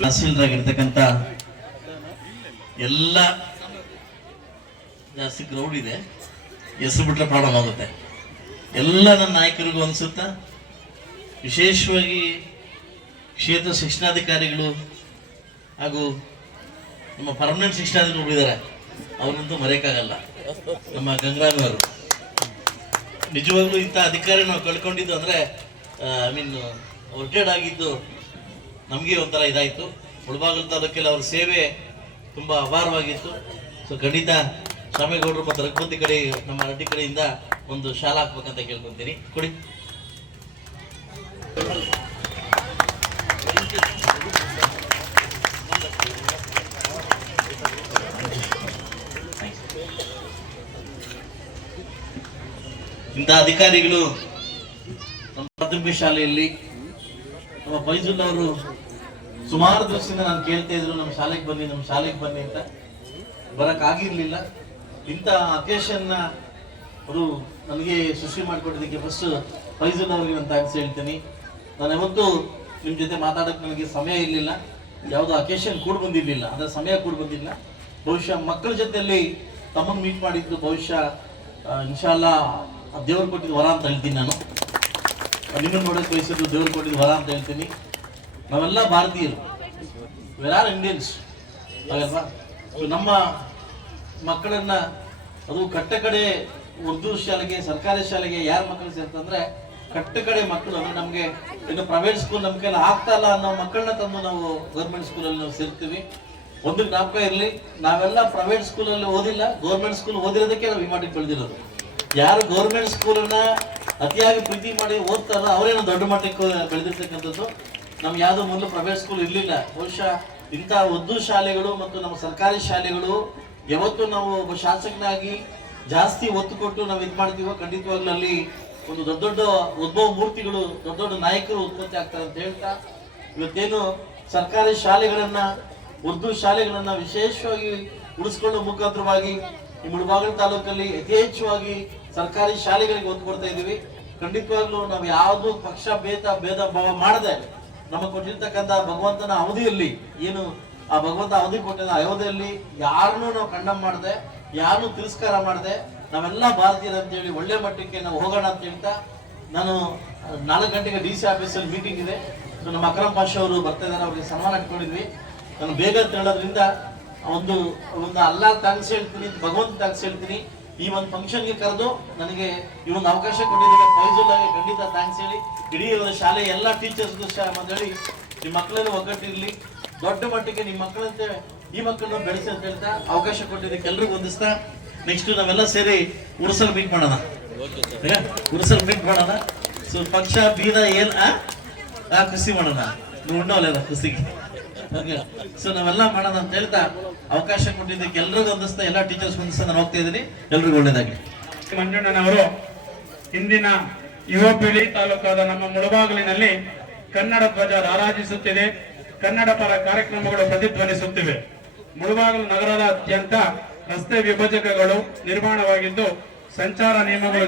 ತಹಸೀಲ್ದಾರ್ ಇರ್ತಕ್ಕಂಥ ಎಲ್ಲ ಜಾಸ್ತಿ ಕ್ರೌಡ್ ಇದೆ. ಹೆಸರು ಬಿಟ್ಟರೆ ಪ್ರಾಬ್ಲಮ್ ಆಗುತ್ತೆ. ಎಲ್ಲ ನನ್ನ ನಾಯಕರಿಗೂ ಅನ್ಸುತ್ತಾ ವಿಶೇಷವಾಗಿ ಕ್ಷೇತ್ರ ಶಿಕ್ಷಣಾಧಿಕಾರಿಗಳು ಹಾಗೂ ನಮ್ಮ ಪರ್ಮನೆಂಟ್ ಶಿಕ್ಷಣಾಧಿಕಾರಿಗಳು ಇದ್ದಾರೆ ಅವ್ರನ್ನಂತೂ ಮರೆಯೋಕ್ಕಾಗಲ್ಲ. ನಮ್ಮ ಗಂಗಾನವರು ನಿಜವಾಗ್ಲೂ ಇಂಥ ಅಧಿಕಾರಿ ನಾವು ಕಳ್ಕೊಂಡಿದ್ದು ಅಂದರೆ ಐ ಮೀನ್ ರಿಟೈರ್ಡ್ ಆಗಿದ್ದು ನಮಗೆ ಒಂಥರ ಇದಾಯಿತು. ಮುಳಬಾಗಿಲು ತಾಲೂಕಲ್ಲಿ ಅವ್ರ ಸೇವೆ ತುಂಬ ಅಪಾರವಾಗಿತ್ತು. ಸೊ ಖಂಡಿತ ಶಾಮೇಗೌಡರು ಮತ್ತು ರಘುಪತಿ ಕಡೆ, ನಮ್ಮ ಅಡ್ಡಿ ಕಡೆಯಿಂದ ಒಂದು ಶಾಲೆ ಹಾಕ್ಬೇಕಂತ ಕೇಳ್ಕೊತೀನಿ. ಕೊಡಿ. ಇಂಥ ಅಧಿಕಾರಿಗಳು ನಮ್ಮ ಪ್ರಾಥಮಿಕ ಶಾಲೆಯಲ್ಲಿ ನಮ್ಮ ಫೈಜುಲ್ ಅವರು ಸುಮಾರು ದಿವಸದಿಂದ ನಾನು ಕೇಳ್ತಾ ಇದ್ರು, ನಮ್ಮ ಶಾಲೆಗೆ ಬನ್ನಿ, ನಮ್ಮ ಶಾಲೆಗೆ ಬನ್ನಿ ಅಂತ. ಬರಕ್ ಆಗಿರ್ಲಿಲ್ಲ ಇಂಥ ಅಕೇಶನ್ನ ಅವರು ನನಗೆ ಸೃಷ್ಟಿ ಮಾಡಿಕೊಟ್ಟಿದ್ದಕ್ಕೆ ಫಸ್ಟ್ ಫೈಜುಲ್ ಅವರಿಗೆ ನಾನು ಥ್ಯಾಂಕ್ಸ್ ಹೇಳ್ತೀನಿ. ನಾನು ಯಾವತ್ತೂ ನಿಮ್ಮ ಜೊತೆ ಮಾತಾಡೋಕ್ಕೆ ನನಗೆ ಸಮಯ ಇರಲಿಲ್ಲ. ಯಾವುದೋ ಅಕೇಶನ್ ಕೂಡ ಬಂದಿರಲಿಲ್ಲ. ಅಂದರೆ ಸಮಯ ಕೂಡ ಬಂದಿಲ್ಲ. ಬಹುಶಃ ಮಕ್ಕಳ ಜೊತೆಯಲ್ಲಿ ತಮ್ಮನ್ನು ಮೀಟ್ ಮಾಡಿದ್ದು ಬಹುಶಃ ಇನ್ಶಾಲ್ಲ ದೇವ್ರು ಕೊಟ್ಟಿದ್ದು ವರ ಅಂತ ಹೇಳ್ತೀನಿ ನಾನು. ನಿಮ್ಮನ್ನು ನೋಡೋಕೆ ಬಯಸಿದ್ದು ದೇವ್ರು ಕೊಟ್ಟಿದ್ದು ವರ ಅಂತ ಹೇಳ್ತೀನಿ. ನಾವೆಲ್ಲ ಭಾರತೀಯರು. ವೆರ್ ಆರ್ ಇಂಡಿಯನ್ಸ್ ಹಾಗಲ್ವಾ? ನಮ್ಮ ಮಕ್ಕಳನ್ನ ಅದು ಕಟ್ಟ ಕಡೆ ಉರ್ದು ಶಾಲೆಗೆ, ಸರ್ಕಾರಿ ಶಾಲೆಗೆ ಯಾರ ಮಕ್ಕಳು ಸೇರ್ತಂದ್ರೆ ಕಟ್ಟ ಕಡೆ ಮಕ್ಕಳು, ಅಂದ್ರೆ ನಮಗೆ ಇನ್ನು ಪ್ರೈವೇಟ್ ಸ್ಕೂಲ್ ನಮ್ಮ ಕೈಲಿ ಆಗ್ತಾ ಇಲ್ಲ ಅನ್ನೋ ಮಕ್ಕಳನ್ನ ತಂದು ನಾವು ಗೌರ್ಮೆಂಟ್ ಸ್ಕೂಲಲ್ಲಿ ನಾವು ಸೇರ್ತೀವಿ. ಒಂದು ಜ್ಞಾಪಕ ಇರಲಿ, ನಾವೆಲ್ಲ ಪ್ರೈವೇಟ್ ಸ್ಕೂಲಲ್ಲಿ ಓದಿಲ್ಲ ಗೌರ್ಮೆಂಟ್ ಸ್ಕೂಲ್ ಓದಿರೋದಕ್ಕೆ ನಾವು ಈ ಮಟ್ಟಿಗೆ ಬೆಳೆದಿರೋದು ಯಾರು ಗೌರ್ಮೆಂಟ್ ಸ್ಕೂಲನ್ನ ಅತಿಯಾಗಿ ಪ್ರೀತಿ ಮಾಡಿ ಓದ್ತಾರೋ ಅವರೇನು ದೊಡ್ಡ ಮಟ್ಟಕ್ಕೆ ಬೆಳೆದಿರ್ತಕ್ಕಂಥದ್ದು ನಮ್ಗೆ ಯಾವುದೋ ಮೊದಲು ಪ್ರೈವೇಟ್ ಸ್ಕೂಲ್ ಇರಲಿಲ್ಲ. ಬಹುಶಃ ಇಂಥ ಉರ್ದು ಶಾಲೆಗಳು ಮತ್ತು ನಮ್ಮ ಸರ್ಕಾರಿ ಶಾಲೆಗಳು ಯಾವತ್ತು ನಾವು ಒಬ್ಬ ಶಾಸಕನಾಗಿ ಜಾಸ್ತಿ ಒತ್ತು ಕೊಟ್ಟು ನಾವು ಇದು ಮಾಡ್ತೀವೋ ಖಂಡಿತವಾಗ್ಲೂ ಅಲ್ಲಿ ಒಂದು ದೊಡ್ಡ ದೊಡ್ಡ ಉದ್ಭವ ಮೂರ್ತಿಗಳು, ದೊಡ್ಡ ದೊಡ್ಡ ನಾಯಕರು ಉತ್ಪತ್ತಿ ಆಗ್ತಾರೆ ಅಂತ ಹೇಳ್ತಾ ಇವತ್ತೇನು ಸರ್ಕಾರಿ ಶಾಲೆಗಳನ್ನ, ಉರ್ದು ಶಾಲೆಗಳನ್ನ ವಿಶೇಷವಾಗಿ ಉಳಿಸ್ಕೊಳ್ಳೋ ಮುಖಾಂತರವಾಗಿ ಈ ಮುಳಬಾಗಿಲು ತಾಲೂಕಲ್ಲಿ ಯಥೇಚ್ಛವಾಗಿ ಸರ್ಕಾರಿ ಶಾಲೆಗಳಿಗೆ ಒತ್ತು ಕೊಡ್ತಾ ಇದ್ದೀವಿ. ಖಂಡಿತವಾಗ್ಲೂ ನಾವು ಯಾವುದು ಪಕ್ಷ, ಭೇದ ಭೇದ, ಭಾವ ಮಾಡದೆ ನಮಗೆ ಕೊಟ್ಟಿರ್ತಕ್ಕಂಥ ಭಗವಂತನ ಅವಧಿಯಲ್ಲಿ ಏನು ಆ ಭಗವಂತ ಅವಧಿ ಕೊಟ್ಟಿದ್ದ ಅಯೋಧ್ಯೆಯಲ್ಲಿ ಯಾರನ್ನು ನಾವು ಕಂಡಮ್ ಮಾಡದೆ, ಯಾರನ್ನೂ ತಿರಸ್ಕಾರ ಮಾಡದೆ, ನಾವೆಲ್ಲ ಭಾರತೀಯರು ಅಂತೇಳಿ ಒಳ್ಳೆ ಮಟ್ಟಕ್ಕೆ ನಾವು ಹೋಗೋಣ ಅಂತ ಹೇಳ್ತಾ ನಾನು ನಾಲ್ಕು ಗಂಟೆಗೆ ಡಿ ಸಿ ಆಫೀಸಲ್ಲಿ ಮೀಟಿಂಗ್ ಇದೆ. ನಮ್ಮ ಅಕ್ರಮ್ ಪಾಷ ಅವರು ಬರ್ತಾ ಇದ್ದಾರೆ, ಅವ್ರಿಗೆ ಸನ್ಮಾನ ಇಟ್ಕೊಂಡಿದ್ವಿ. ನಾನು ಬೇಗ ತಿಳೋದ್ರಿಂದ ಒಂದು ಒಂದು ಅಲ್ಲ ಥ್ಯಾಂಕ್ಸ್ ಹೇಳ್ತೀನಿ ಭಗವಂತ ಥ್ಯಾಂಕ್ಸ್ ಹೇಳ್ತೀನಿ. ಈ ಒಂದು ಫಂಕ್ಷನ್ಗೆ ಕರೆದು ನನಗೆ ಈ ಒಂದು ಅವಕಾಶ ಕೊಟ್ಟಿದ್ದಕ್ಕೆ ಫೈಜುಲ್ಲಾಗೆ ಖಂಡಿತ ಥ್ಯಾಂಕ್ಸ್ ಹೇಳಿ. ಇಡೀ ಒಂದು ಶಾಲೆ ಎಲ್ಲ ಟೀಚರ್ಸ್ ಹೇಳಿ, ನಿಮ್ಮ ಮಕ್ಕಳನ್ನು ಒಗ್ಗಟ್ಟಿರಲಿ, ದೊಡ್ಡ ಮಟ್ಟಿಗೆ ನಿಮ್ಮ ಮಕ್ಕಳಂತೆ ಈ ಮಕ್ಕಳನ್ನು ಬೆಳೆಸಿ ಅಂತ ಹೇಳ್ತಾ ಅವಕಾಶ ಕೊಟ್ಟಿದ್ದಕ್ಕೆ ಎಲ್ರಿಗೂ ಹೊಂದಿಸ್ತಾ ನೆಕ್ಸ್ಟ್ ನಾವೆಲ್ಲ ಸೇರಿ ಉರ್ಸಲ್ ಮೀಟ್ ಮಾಡೋಣ. ಉರ್ಸಲ್ ಮೀಟ್ ಮಾಡೋಣ. ಸೊ ಪಕ್ಷ, ಬೀದ ಏನ್ ಆ? ಖುಷಿ ಮಾಡೋಣ. ಉಣ್ಣವಲ್ಲ ಖುಷಿಗೆ. ಸೊ ನಾವೆಲ್ಲ ಮಾಡೋಣ ಅಂತ ಹೇಳ್ತಾ ಅವಕಾಶ ಕೊಟ್ಟಿದ್ದಕ್ಕೆ ಎಲ್ರಿಗೂ ಒಂದಿಸ್ತಾ, ಎಲ್ಲ ಟೀಚರ್ಸ್ ಹೊಂದಿಸ್ತಾ ನಾನು ಹೋಗ್ತಾ ಇದ್ದೀನಿ. ಎಲ್ರಿಗೂ ಒಳ್ಳೇದಾಗಲಿ. ಮಂಜಣ್ಣನವರು ಇಂದಿನ ಯುವ ಪೀಳಿ ತಾಲೂಕಾದ ನಮ್ಮ ಮುಳಬಾಗಿಲಿನಲ್ಲಿ ಕನ್ನಡ ಧ್ವಜ ರಾರಾಜಿಸುತ್ತಿದೆ. ಕನ್ನಡ ಪರ ಕಾರ್ಯಕ್ರಮಗಳು ಪ್ರತಿಧ್ವನಿಸುತ್ತಿವೆ. ಮುಳಬಾಗಿಲು ನಗರದಾದ್ಯಂತ ರಸ್ತೆ ವಿಭಜಕಗಳು ನಿರ್ಮಾಣವಾಗಿದ್ದು, ಸಂಚಾರ ನಿಯಮಗಳು